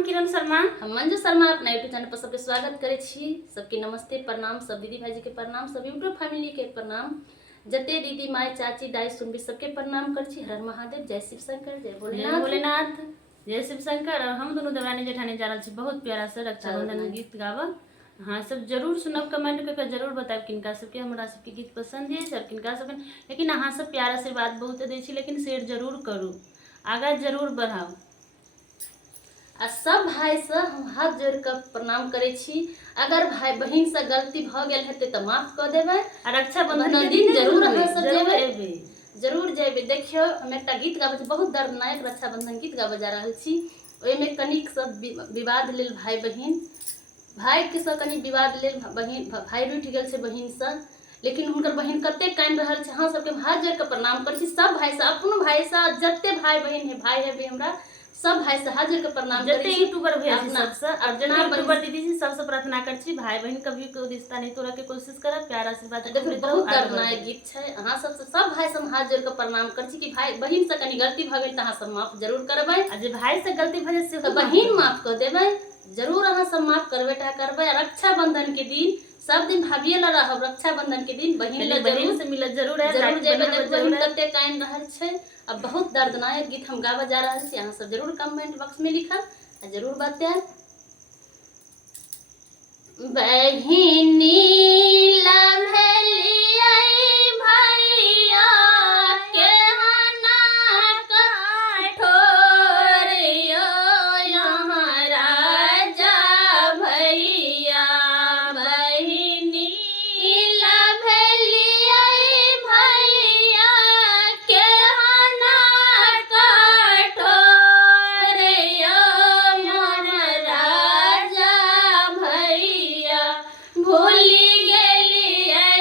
हम किरण शर्मा। हम मंजू शर्मा अपना यूट्यूब चैनल पर सबके स्वागत करे छी। सबके नमस्ते प्रणाम, सब दीदी भाई के प्रणाम, सब यूट्यूब फैमिली के प्रणाम, जते दीदी माई चाची दाई सुनबी सबके प्रणाम कर छी। हर महादेव, जय शिव शंकर, जय भोलेनाथ, जय शिव शंकर। और हम दोनों देवरानी जेठानी जा रहे बहुत प्यारा से रक्षाबंधन गीत गावल। हाँ, सब जरूर सुनब, कमेंट करके जरूर बताएब किनका सबके हमरा सबके गीत पसंद है, सब किनका सब। लेकिन अहाँ सब प्यारा से बात बहुत दे छी, लेकिन शेयर जरूर करू, आगा जरूर बढ़ाओ। आ सब भाई से हम हाथ जोड़ कर प्रणाम करे छी। अगर भाई बहन से गलती भ गेल हेते त माफ क देबे। रक्षाबंधन के दिन जरूर अहाँ सब जरूर जेबे, जरूर जेबे। देखियो, हम एकटा गीत गाबै, बहुत दर्दनायक रक्षाबंधन गीत गाबै जा रहल छी। ओइ में कनिक सब विवाद लेल भाई बहन, भाई के से कनी विवाद लेल बहन भाई रूठ गेल छै बहन से। लेकिन हुनकर बहन कते कान रहल छै। अहाँ सबके हाथ जोड़ के प्रणाम कर छी। सब भाई से, अपनो भाई से, जते भाई बहन है, भाई है भी हमरा, सब भाई से हाथ जोड़ के प्रणाम कर छी। यूट्यूबर भैया जी अपना सबसे, और जते यूट्यूबर दीदी जी सबसे प्रार्थना कर छी, भाई बहन कभी कोई रिश्ता नहीं तोड़े के कोशिश करब, प्यार आशीर्वाद देखो, बहुत दर्दनायक गीत छै। अहाँ सब से सब भाई से हम हाथ जोड़ के प्रणाम कर छी कि भाई बहन से कनी गलती भ गेल त अहाँ सब माफ जरूर करबै। आ जे भाई से गलती भ जाय से तो बहन माफ कर देबै, जरूर अहाँ सब माफ करबे टा करबै। रक्षाबंधन के दिन सब दिन भाभिए ला रहब, रक्षाबंधन के दिन बहन ला जरूर से मिलत जरूर है, जरूर जेबे। बहन कते कान रहल छै। अब बहुत दर्दनायक गीत हम गावे जा रहल छी। अहाँ सब जरूर कमेंट बॉक्स में लिखब आ जरूर बताएब। बहिनी ला भेलियै भैया के हना कठोर यो, यहाँ राजा भैया। बहिनी ला भेलियै भैया के हना कठोर यो, यहाँ राजा भैया। भूली गेलियै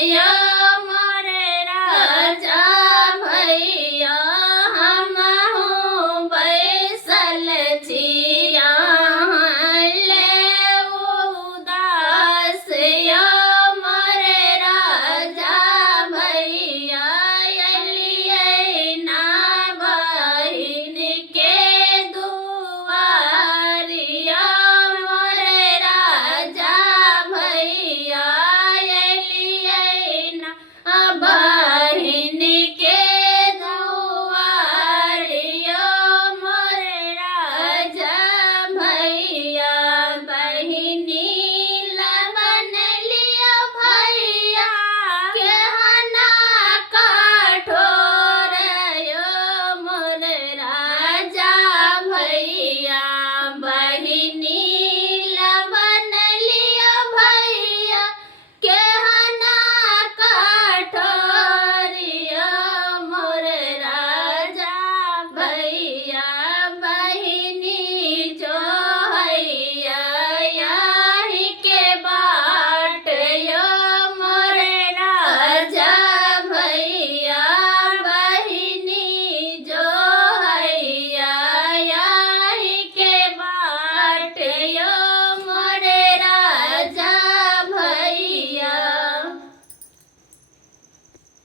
मैया